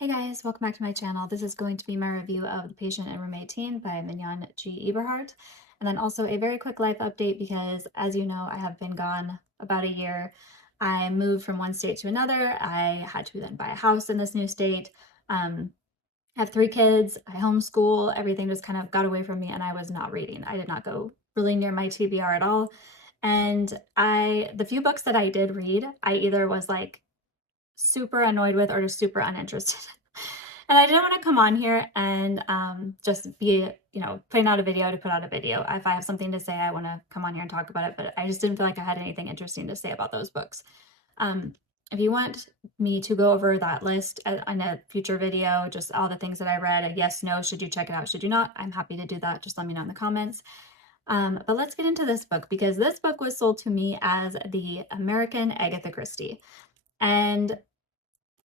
Hey guys, welcome back to my channel. This is going to be my review of The Patient and Room 18 by Mignon G. Eberhardt. And then also a very quick life update because, as you know, I have been gone about a year. I moved from one state to another. I had to then buy a house in this new state. I have 3 kids. I homeschool. Everything just kind of got away from me and I was not reading. I did not go really near my TBR at all. And the few books that I did read, I either was like super annoyed with or just super uninterested. And I didn't want to come on here and just be, putting out a video to put out a video. If I have something to say, I want to come on here and talk about it, but I just didn't feel like I had anything interesting to say about those books. Um, if you want me to go over that list in a future video, just all the things that I read, a yes, no, should you check it out, should you not, I'm happy to do that. Just let me know in the comments. But let's get into this book because this book was sold to me as the American Agatha Christie. And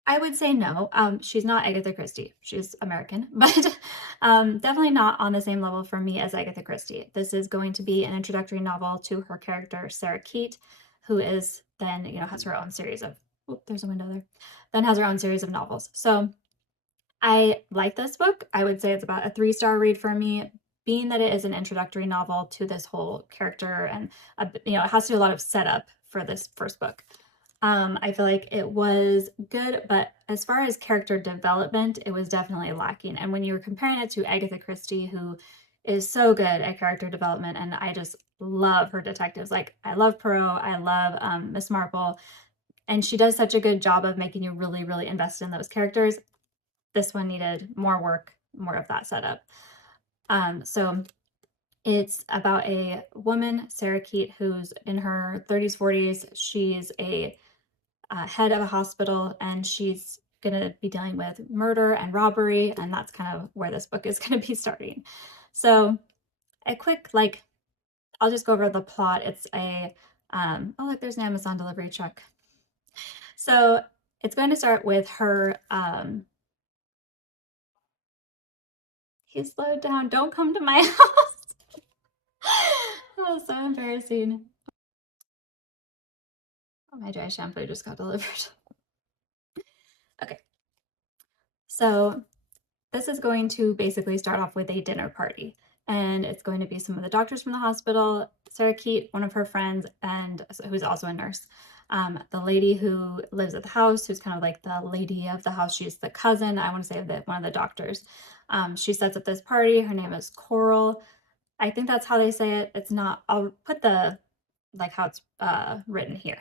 I would say no. She's not Agatha Christie. She's American, but definitely not on the same level for me as Agatha Christie. This is going to be an introductory novel to her character, Sarah Keat, who is then, has her own series of, oh, there's a window there, then has her own series of novels. So I like this book. I would say it's about a 3-star read for me, being that it is an introductory novel to this whole character and, it has to do a lot of setup for this first book. I feel like it was good, but as far as character development, it was definitely lacking. And when you were comparing it to Agatha Christie, who is so good at character development, and I just love her detectives. Like, I love Poirot, I love Miss Marple, and she does such a good job of making you really, really invested in those characters. This one needed more work, more of that setup. So it's about a woman, Sarah Keat, who's in her 30s, 40s. She's a head of a hospital, and she's going to be dealing with murder and robbery, and that's kind of where this book is going to be starting. So a quick, I'll just go over the plot. It's oh, look, there's an Amazon delivery truck. So it's going to start with her, he slowed down, don't come to my house. Oh, so embarrassing. Oh, my dry shampoo just got delivered. Okay. So this is going to basically start off with a dinner party, and it's going to be some of the doctors from the hospital, Sarah Keat, one of her friends, and who's also a nurse. The lady who lives at the house, who's kind of like the lady of the house, she's the cousin, I want to say, that one of the doctors. She sets up this party. Her name is Coral. I think that's how they say it. It's not, I'll put the, how it's written here.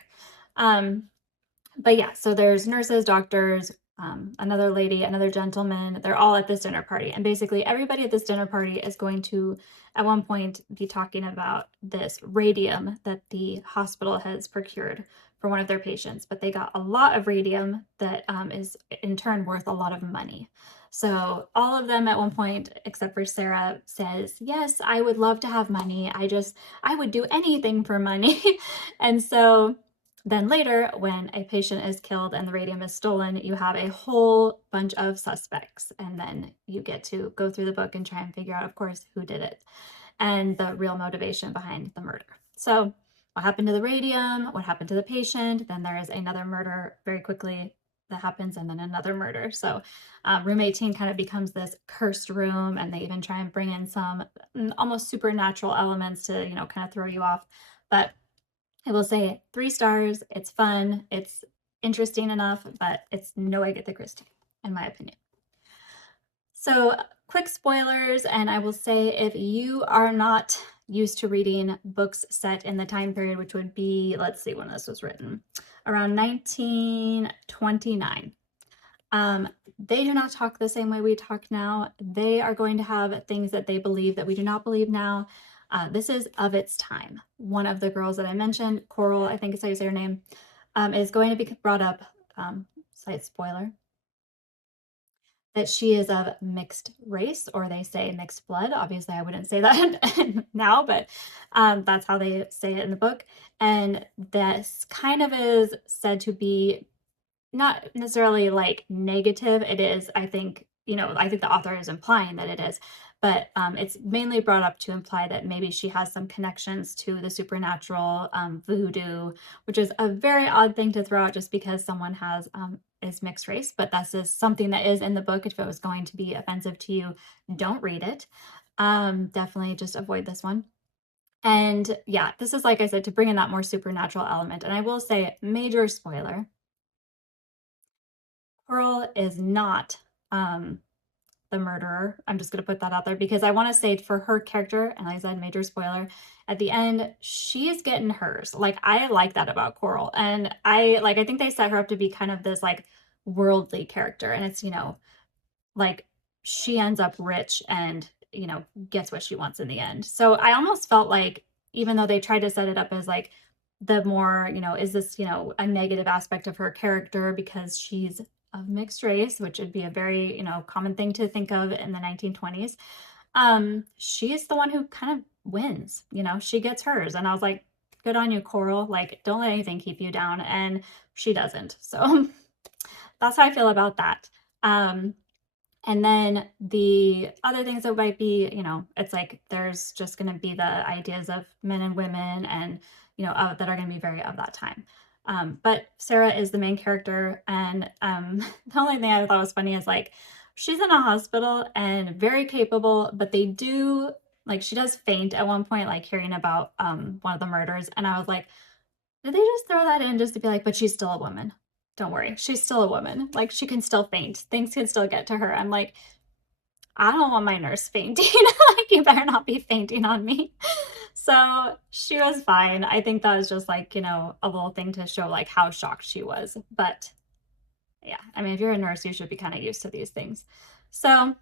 But yeah, so there's nurses, doctors, another lady, another gentleman. They're all at this dinner party. And basically everybody at this dinner party is going to, at one point, be talking about this radium that the hospital has procured for one of their patients. But they got a lot of radium that is in turn worth a lot of money. So all of them at one point, except for Sarah, says, yes, I would love to have money. I would do anything for money. And so then later, when a patient is killed and the radium is stolen, you have a whole bunch of suspects. And then you get to go through the book and try and figure out, of course, who did it and the real motivation behind the murder. So what happened to the radium? What happened to the patient? Then there is another murder very quickly that happens, and then another murder. So room 18 kind of becomes this cursed room, and they even try and bring in some almost supernatural elements to, kind of throw you off. But I will say 3 stars. It's fun. It's interesting enough, but it's no Agatha Christie, in my opinion. So quick spoilers, and I will say if you are not used to reading books set in the time period, which would be, let's see when this was written, around 1929. They do not talk the same way we talk now. They are going to have things that they believe that we do not believe now. This is of its time. One of the girls that I mentioned, Coral, I think is how you say her name, is going to be brought up, slight spoiler, that she is of mixed race, or they say mixed blood. Obviously, I wouldn't say that now, but that's how they say it in the book. And this kind of is said to be not necessarily like negative. It is, I think, I think the author is implying that it is, but it's mainly brought up to imply that maybe she has some connections to the supernatural, voodoo, which is a very odd thing to throw out just because someone has is mixed race, but this is something that is in the book. If it was going to be offensive to you, don't read it. Definitely just avoid this one. And yeah, this is, like I said, to bring in that more supernatural element. And I will say, major spoiler, Pearl is not the murderer. I'm just going to put that out there because I want to say for her character, and like I said, major spoiler, at the end, she's getting hers. Like, I like that about Coral. And I think they set her up to be kind of this like worldly character. And it's, like she ends up rich and, gets what she wants in the end. So I almost felt like, even though they tried to set it up as like the more, is this, a negative aspect of her character because she's of mixed race, which would be a very, common thing to think of in the 1920s. She is the one who kind of wins, she gets hers. And I was like, good on you, Coral. Like, don't let anything keep you down. And she doesn't. So that's how I feel about that. And then the other things that might be, it's like there's just going to be the ideas of men and women and, that are going to be very of that time. But Sarah is the main character. And the only thing I thought was funny is like, she's in a hospital and very capable, but they do, like, she does faint at one point, like hearing about one of the murders. And I was like, did they just throw that in just to be like, but she's still a woman? Don't worry, she's still a woman. Like, she can still faint. Things can still get to her. I'm like, I don't want my nurse fainting. Like, you better not be fainting on me. So she was fine. I think that was just like, a little thing to show like how shocked she was. But yeah, I mean, if you're a nurse, you should be kind of used to these things. So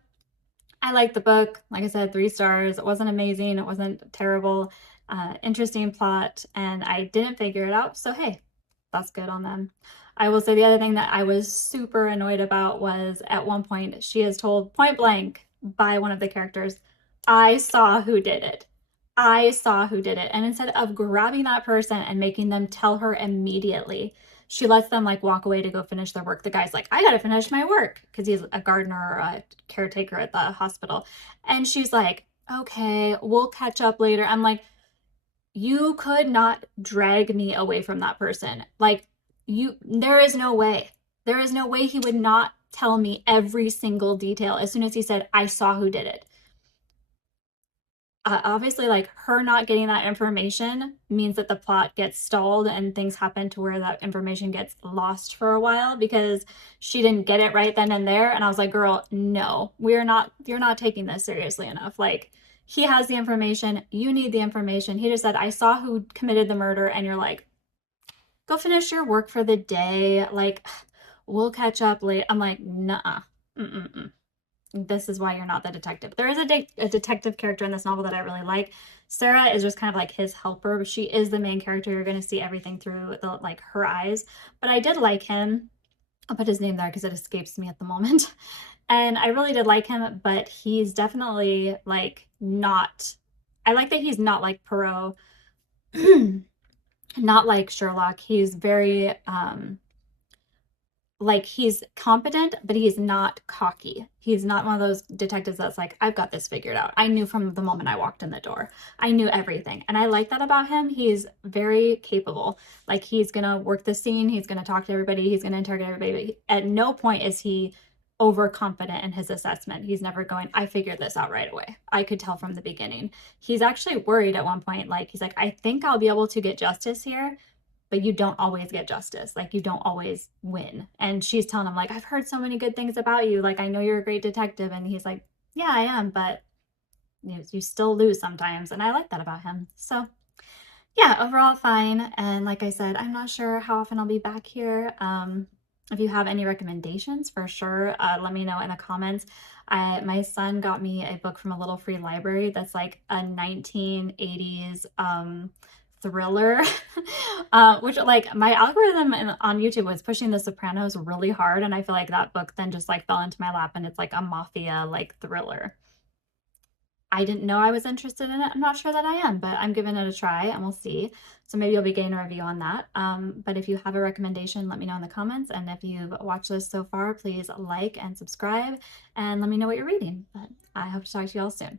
I liked the book. Like I said, 3 stars. It wasn't amazing. It wasn't terrible. Interesting plot. And I didn't figure it out. So hey, that's good on them. I will say the other thing that I was super annoyed about was at one point she is told point blank by one of the characters, I saw who did it. I saw who did it. And instead of grabbing that person and making them tell her immediately, she lets them like walk away to go finish their work. The guy's like, I gotta finish my work because he's a gardener or a caretaker at the hospital. And she's like, okay, we'll catch up later. I'm like, you could not drag me away from that person. Like, there is no way. There is no way he would not tell me every single detail as soon as he said, I saw who did it. Obviously, like, her not getting that information means that the plot gets stalled and things happen to where that information gets lost for a while because she didn't get it right then and there. And I was like, girl, no, you're not taking this seriously enough. Like, he has the information, you need the information. He just said, I saw who committed the murder, and you're like, go finish your work for the day. Like, we'll catch up late. I'm like, nah, this is why you're not the detective. There is a detective character in this novel that I really like. Sarah is just kind of like his helper. She is the main character. You're going to see everything through like her eyes. But I did like him. I'll put his name there because it escapes me at the moment. And I really did like him, but he's definitely like not, I like that he's not like Poirot, not like Sherlock. He's very, like, he's competent, but he's not cocky. He's not one of those detectives that's like, I've got this figured out. I knew from the moment I walked in the door. I knew everything. And I like that about him. He's very capable. Like, he's going to work the scene. He's going to talk to everybody. He's going to interrogate everybody. But at no point is he overconfident in his assessment. He's never going, I figured this out right away. I could tell from the beginning. He's actually worried at one point. Like, he's like, I think I'll be able to get justice here, but you don't always get justice. Like, you don't always win. And she's telling him, like, I've heard so many good things about you. Like, I know you're a great detective. And he's like, yeah, I am, but you still lose sometimes. And I like that about him. So yeah, overall fine. And like I said, I'm not sure how often I'll be back here. If you have any recommendations, for sure, let me know in the comments. My son got me a book from a little free library that's like a 1980s thriller, which, like, my algorithm on YouTube was pushing The Sopranos really hard, and I feel like that book then just like fell into my lap, and it's like a mafia like thriller. I didn't know I was interested in it. I'm not sure that I am, but I'm giving it a try and we'll see. So maybe you'll be getting a review on that. But if you have a recommendation, let me know in the comments. And if you've watched this so far, please like and subscribe and let me know what you're reading. But I hope to talk to you all soon.